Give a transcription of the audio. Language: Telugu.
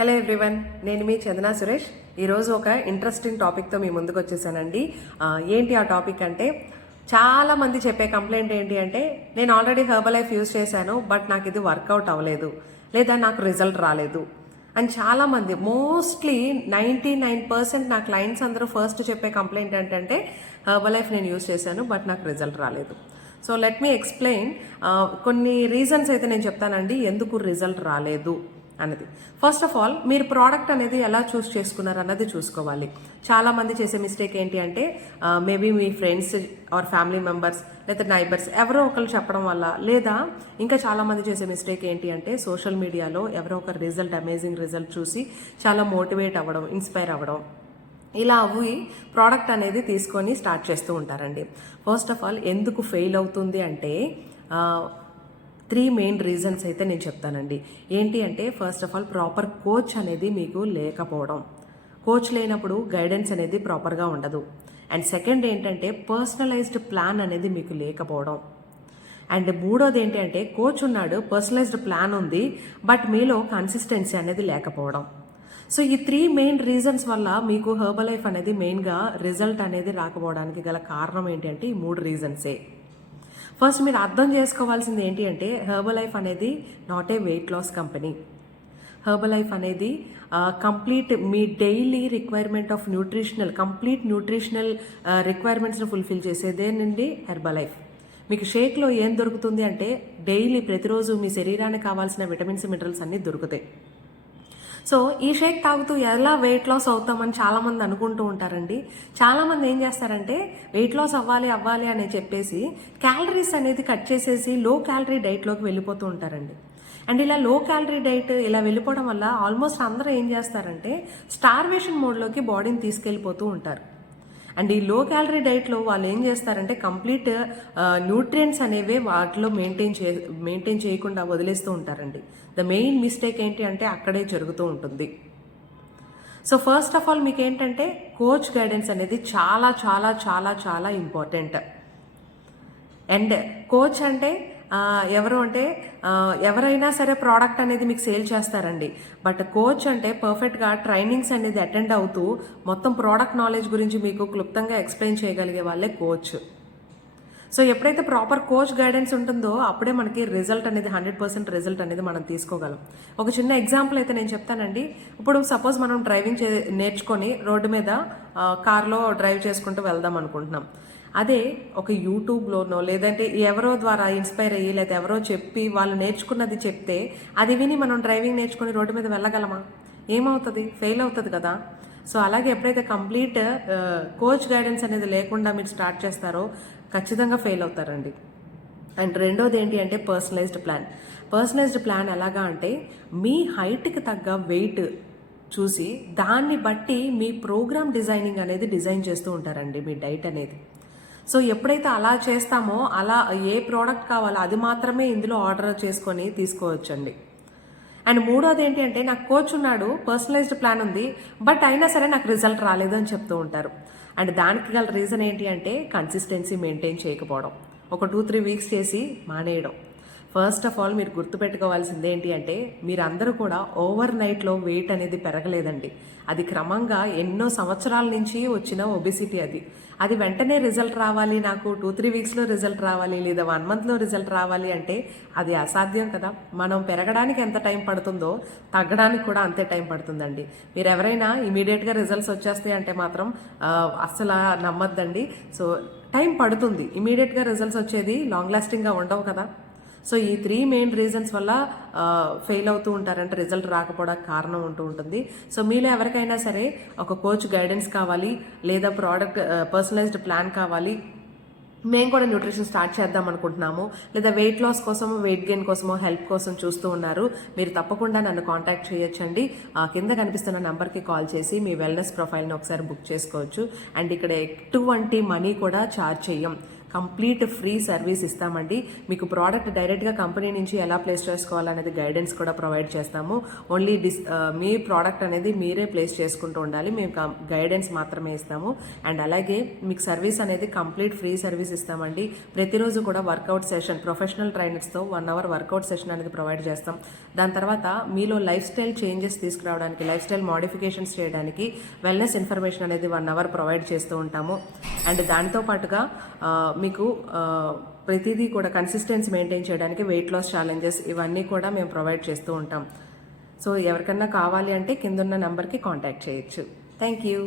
హలో ఎవ్రీవన్, నేను మీ చందనా సురేష్. ఈరోజు ఒక ఇంట్రెస్టింగ్ టాపిక్తో మీ ముందుకు వచ్చేసానండి. ఏంటి ఆ టాపిక్ అంటే, చాలామంది చెప్పే కంప్లైంట్ ఏంటి అంటే, నేను ఆల్రెడీ హెర్బల్ లైఫ్ యూజ్ చేశాను, బట్ నాకు ఇది వర్కౌట్ అవ్వలేదు, లేదా నాకు రిజల్ట్ రాలేదు అని చాలామంది, మోస్ట్లీ 99% నా క్లయింట్స్ అందరూ ఫస్ట్ చెప్పే కంప్లైంట్ ఏంటంటే, హెర్బల్ లైఫ్ నేను యూజ్ చేశాను బట్ నాకు రిజల్ట్ రాలేదు. So let me explain. కొన్ని రీజన్స్ అయితే నేను చెప్తానండి ఎందుకు రిజల్ట్ రాలేదు అన్నది. ఫస్ట్ ఆఫ్ ఆల్, మీరు ప్రోడక్ట్ అనేది ఎలా చూస్ చేసుకున్నారు అన్నది చూసుకోవాలి. చాలామంది చేసే మిస్టేక్ ఏంటి అంటే, మేబీ మీ ఫ్రెండ్స్ ఆర్ ఫ్యామిలీ మెంబర్స్ లేదా నైబర్స్ ఎవరో ఒకరు చెప్పడం వల్ల, లేదా ఇంకా చాలామంది చేసే మిస్టేక్ ఏంటి అంటే, సోషల్ మీడియాలో ఎవరో ఒక రిజల్ట్, అమేజింగ్ రిజల్ట్ చూసి చాలా మోటివేట్ అవ్వడం, ఇన్స్పైర్ అవ్వడం, ఇలా అవి ప్రోడక్ట్ అనేది తీసుకొని స్టార్ట్ చేస్తూ ఉంటారండి. ఫస్ట్ ఆఫ్ ఆల్, ఎందుకు ఫెయిల్ అవుతుంది అంటే 3 మెయిన్ రీజన్స్ అయితే నేను చెప్తానండి. ఏంటి అంటే, first of all, proper coach అనేది మీకు లేకపోవడం. కోచ్ లేనప్పుడు గైడెన్స్ అనేది ప్రాపర్గా ఉండదు. అండ్ సెకండ్ ఏంటంటే, పర్సనలైజ్డ్ ప్లాన్ అనేది మీకు లేకపోవడం. అండ్ మూడోది ఏంటి అంటే, కోచ్ ఉన్నాడు, పర్సనలైజ్డ్ ప్లాన్ ఉంది, బట్ మీలో కన్సిస్టెన్సీ అనేది లేకపోవడం. సో ఈ 3 మెయిన్ రీజన్స్ వల్ల మీకు హెర్బల్ లైఫ్ అనేది మెయిన్గా రిజల్ట్ అనేది రాకపోవడానికి గల కారణం ఏంటి అంటే, ఈ 3 రీజన్సే. ఫస్ట్ మీరు అర్థం చేసుకోవాల్సింది ఏంటి అంటే, హెర్బల్ లైఫ్ అనేది not a weight loss company. Herbalife అనేది కంప్లీట్ మీ daily requirement of complete nutritional రిక్వైర్మెంట్స్ని ఫుల్ఫిల్ చేసేదేనండి హెర్బల్ లైఫ్. మీకు షేక్లో ఏం దొరుకుతుంది అంటే, డైలీ ప్రతిరోజు మీ శరీరానికి కావాల్సిన విటమిన్స్, మినరల్స్ అన్నీ దొరుకుతాయి. సో ఈ షేక్ తాగుతూ ఎలా వెయిట్ లాస్ అవుతామని చాలామంది అనుకుంటూ ఉంటారండి. చాలామంది ఏం చేస్తారంటే, వెయిట్ లాస్ అవ్వాలి అని చెప్పేసి క్యాలరీస్ అనేది కట్ చేసేసి లో క్యాలరీ డైట్లోకి వెళ్ళిపోతూ ఉంటారండి. అండ్ ఇలా లో క్యాలరీ డైట్ ఇలా వెళ్ళిపోవడం వల్ల ఆల్మోస్ట్ అందరూ ఏం చేస్తారంటే, స్టార్వేషన్ మోడ్లోకి బాడీని తీసుకెళ్ళిపోతూ ఉంటారు. అండ్ ఈ లో క్యాలరీ డైట్లో వాళ్ళు ఏం చేస్తారంటే, కంప్లీట్ న్యూట్రియంట్స్ అనేవి వాటిలో మెయింటైన్ చేయకుండా వదిలేస్తూ ఉంటారండి. ద మెయిన్ మిస్టేక్ ఏంటి అంటే అక్కడే జరుగుతూ ఉంటుంది. సో ఫస్ట్ ఆఫ్ ఆల్, మీకు ఏంటంటే కోచ్ గైడెన్స్ అనేది చాలా చాలా చాలా చాలా ఇంపార్టెంట్. అండ్ కోచ్ అంటే ఎవరు అంటే, ఎవరైనా సరే ప్రోడక్ట్ అనేది మీకు సేల్ చేస్తారండి. బట్ కోచ్ అంటే పర్ఫెక్ట్గా ట్రైనింగ్స్ అనేది అటెండ్ అవుతూ మొత్తం ప్రోడక్ట్ నాలెడ్జ్ గురించి మీకు క్లుప్తంగా ఎక్స్ప్లెయిన్ చేయగలిగే వాళ్ళే కోచ్. సో ఎప్పుడైతే ప్రాపర్ కోచ్ గైడెన్స్ ఉంటుందో అప్పుడే మనకి రిజల్ట్ అనేది 100% రిజల్ట్ అనేది మనం తీసుకోగలం. ఒక చిన్న ఎగ్జాంపుల్ అయితే నేను చెప్తానండి. ఇప్పుడు సపోజ్ మనం డ్రైవింగ్ నేర్చుకొని రోడ్డు మీద కార్లో డ్రైవ్ చేసుకుంటూ వెళ్దాం అనుకుంటున్నాం. అదే ఒక యూట్యూబ్లోనో లేదంటే ఎవరో ద్వారా ఇన్స్పైర్ అయ్యి, లేదా ఎవరో చెప్పి వాళ్ళు నేర్చుకున్నది చెప్తే అది విని మనం డ్రైవింగ్ నేర్చుకుని రోడ్డు మీద వెళ్ళగలమా? ఏమవుతుంది? ఫెయిల్ అవుతుంది కదా. సో అలాగే ఎప్పుడైతే కంప్లీట్ కోచ్ గైడెన్స్ అనేది లేకుండా మీరు స్టార్ట్ చేస్తారో ఖచ్చితంగా ఫెయిల్ అవుతారండి. అండ్ రెండోది ఏంటి అంటే, పర్సనలైజ్డ్ ప్లాన్ ఎలాగా అంటే, మీ హైట్కి తగ్గ వెయిట్ చూసి దాన్ని బట్టి మీ ప్రోగ్రామ్ డిజైనింగ్ అనేది డిజైన్ చేస్తూ ఉంటారండి మీ డైట్ అనేది. సో ఎప్పుడైతే అలా చేస్తామో, అలా ఏ ప్రోడక్ట్ కావాలో అది మాత్రమే ఇందులో ఆర్డర్ చేసుకొని తీసుకోవచ్చండి. అండ్ మూడోది ఏంటి అంటే, నాకు కోచ్ ఉన్నాడు, పర్సనలైజ్డ్ ప్లాన్ ఉంది, బట్ అయినా సరే నాకు రిజల్ట్ రాలేదు అని చెప్తూ ఉంటారు. అండ్ దానికి గల రీజన్ ఏంటి అంటే, కన్సిస్టెన్సీ మెయింటైన్ చేయకపోవడం, ఒక 2-3 వీక్స్ చేసి మానేయడం. ఫస్ట్ ఆఫ్ ఆల్, మీరు గుర్తుపెట్టుకోవాల్సింది ఏంటి అంటే, మీరందరూ కూడా ఓవర్ నైట్లో వెయిట్ అనేది పెరగలేదండి. అది క్రమంగా ఎన్నో సంవత్సరాల నుంచి వచ్చిన ఒబెసిటీ. అది వెంటనే రిజల్ట్ రావాలి, నాకు 2-3 వీక్స్లో రిజల్ట్ రావాలి, లేదా 1 మంత్లో రిజల్ట్ రావాలి అంటే అది అసాధ్యం కదా. మనం పెరగడానికి ఎంత టైం పడుతుందో తగ్గడానికి కూడా అంతే టైం పడుతుందండి. మీరు ఎవరైనా ఇమీడియట్గా రిజల్ట్స్ వచ్చేస్తాయి అంటే మాత్రం అస్సలు నమ్మద్దండి. సో టైం పడుతుంది. ఇమీడియట్గా రిజల్ట్స్ వచ్చేది లాంగ్ లాస్టింగ్గా ఉండవు కదా. సో ఈ 3 మెయిన్ రీజన్స్ వల్ల ఫెయిల్ అవుతూ ఉంటారంటే, రిజల్ట్ రాకపోవడానికి కారణం ఉంటుంది. సో మీలో ఎవరికైనా సరే ఒక కోచ్ గైడెన్స్ కావాలి, లేదా ప్రోడక్ట్ పర్సనలైజ్డ్ ప్లాన్ కావాలి, మేము కూడా న్యూట్రిషన్ స్టార్ట్ చేద్దాం అనుకుంటున్నాము, లేదా వెయిట్ లాస్ కోసమో వెయిట్ గెయిన్ కోసమో హెల్ప్ కోసం చూస్తూ ఉన్నారు, మీరు తప్పకుండా నన్ను కాంటాక్ట్ చేయొచ్చండి. కింద కనిపిస్తున్న నెంబర్కి కాల్ చేసి మీ వెల్నెస్ ప్రొఫైల్ని ఒకసారి బుక్ చేసుకోవచ్చు. అండ్ ఇక్కడ ఎటువంటి మనీ కూడా ఛార్జ్ చేయం. కంప్లీట్ ఫ్రీ సర్వీస్ ఇస్తామండి. మీకు ప్రోడక్ట్ డైరెక్ట్గా కంపెనీ నుంచి ఎలా ప్లేస్ చేసుకోవాలనేది గైడెన్స్ కూడా ప్రొవైడ్ చేస్తాము. ఓన్లీ మీ ప్రోడక్ట్ అనేది మీరే ప్లేస్ చేసుకుంటూ ఉండాలి. మేము గైడెన్స్ మాత్రమే ఇస్తాము. అండ్ అలాగే మీకు సర్వీస్ అనేది కంప్లీట్ ఫ్రీ సర్వీస్ ఇస్తామండి. ప్రతిరోజు కూడా వర్కౌట్ సెషన్ ప్రొఫెషనల్ ట్రైనర్స్తో 1 అవర్ వర్కౌట్ సెషన్ అనేది ప్రొవైడ్ చేస్తాం. దాని తర్వాత మీలో లైఫ్ స్టైల్ చేంజెస్ తీసుకురావడానికి, లైఫ్ స్టైల్ మోడిఫికేషన్స్ చేయడానికి వెల్నెస్ ఇన్ఫర్మేషన్ అనేది 1 అవర్ ప్రొవైడ్ చేస్తూ ఉంటాము. అండ్ దాంతో పాటుగా మీకు ప్రతిదీ కూడా కన్సిస్టెన్సీ మెయింటైన్ చేయడానికి వెయిట్ లాస్ ఛాలెంజెస్ ఇవన్నీ కూడా మేము ప్రొవైడ్ చేస్తూ ఉంటాం. సో ఎవరికన్నా కావాలి అంటే కింద ఉన్న నెంబర్కి కాంటాక్ట్ చేయొచ్చు. Thank you.